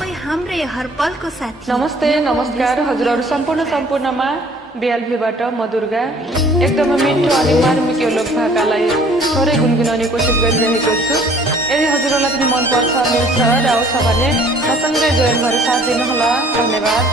तपाईँ हाम्रै हर पलको साथी। नमस्ते नमस्कार हजुरहरू सम्पूर्णमा बिएलभीबाट म दुर्गा एकदमै मिठो अनि मार्मिक यो लोक भाकालाई थोरै गुनगुनाउने कोसिस गरिरहेको छु। यदि हजुरहरूलाई पनि मनपर्छ मिल्छ र आउँछ भने मसँगै जोइन भएर साथ दिनुहोला। धन्यवाद।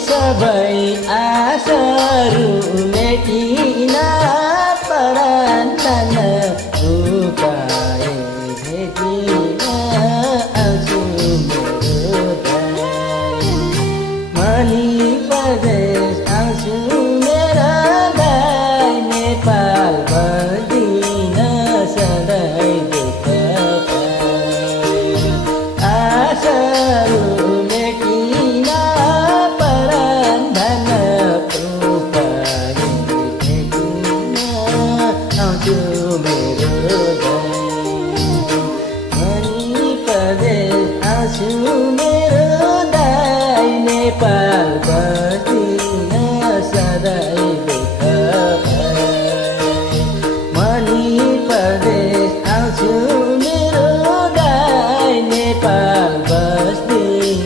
सबै आशाहरू मेटिन परान्तन रुकाए भेटिन आउँछु मेरो दाइ मनी प्रदेश आउँछु मेरो दाइ नेपाल बन्दिन सधैँ दुःख आशाहरू नेपाल बस्दिन सधैँ दुःख मनी प्रदेश आउँछु मेरो दाइ नेपाल बस्दिन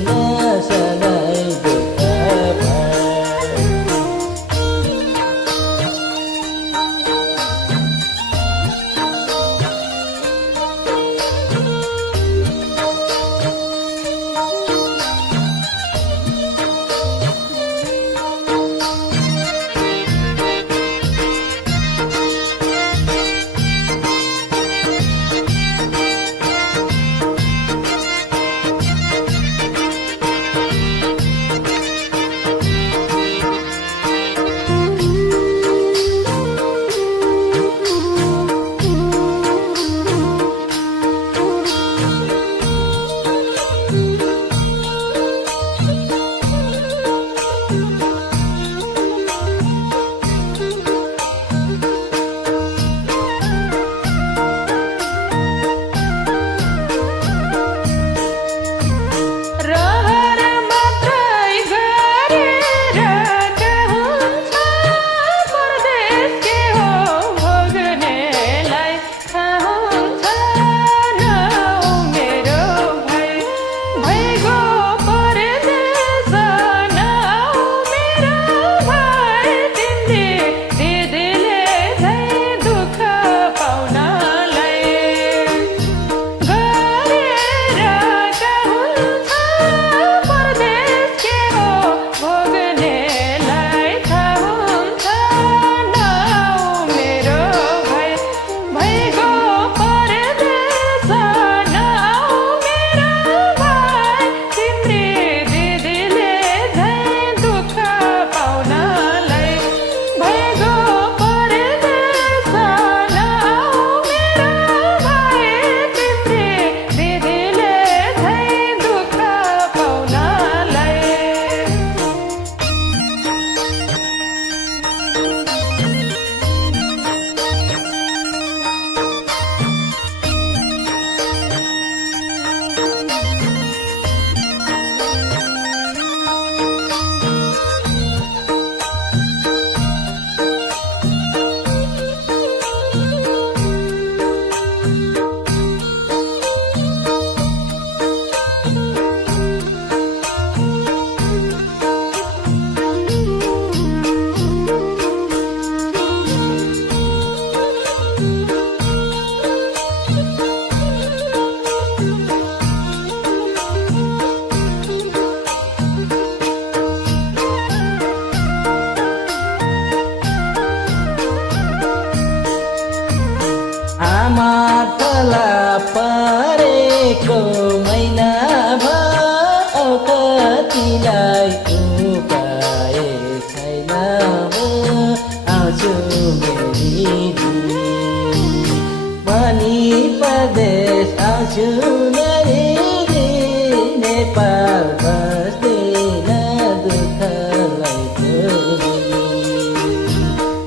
नरिदी नेपाल बस्दैन दुःखलाई छोडी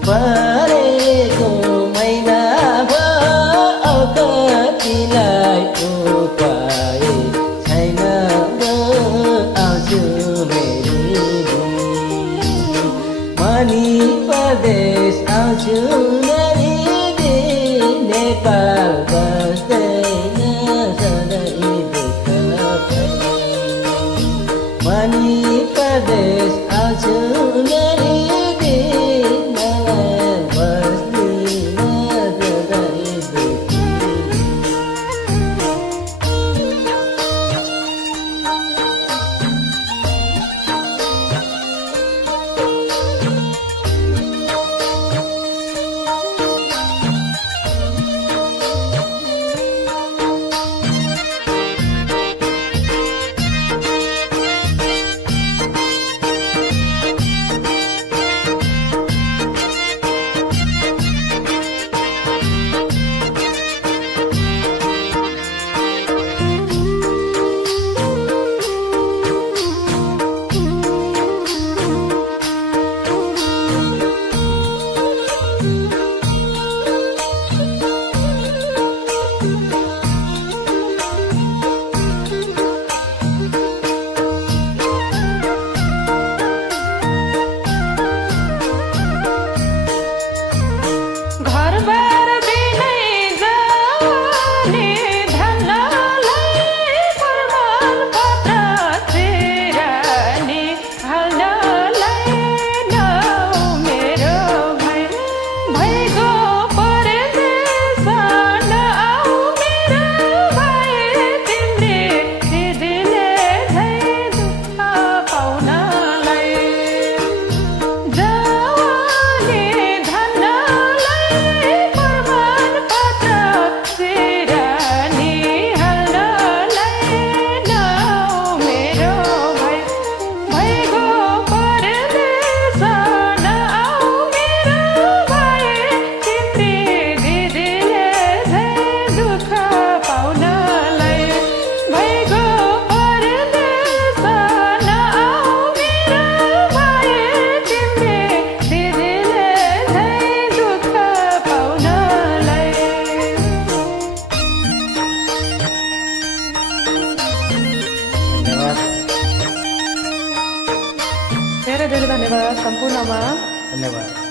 परेको महिना भयो कतिलाई उपाय छैन आउँछु मेरी मनी परदेश आउँछु नरिदी नेपाल बस्दैन सधैँ दुःख मनी परदेश आउँछु नरिदी नेपाल बस्दैन सधैँ दुःख घरबार बिनै जाने धनलाई प्रमाण पत्र सिरानी हाल्नलाई नौ मेरो भइगो परदेश नआऊ मेरो भाइ तिम्रे दिदीले झै दुःख पाउनलाई जवानी धनलाई प्रमाण पत्र सिरानी हाल्नलाई नआऊ मेरो भइगो परदेश नआऊ मेरो भाइ तिम्रे दिदीले झै दुःख पाउनलाई भइगो परदेश नआऊ मेरो भाइ तिम्रे दिदीले झै दुःख पाउनलाई धन्यवाद धेरै धेरै धन्यवाद सम्पूर्णमा धन्यवाद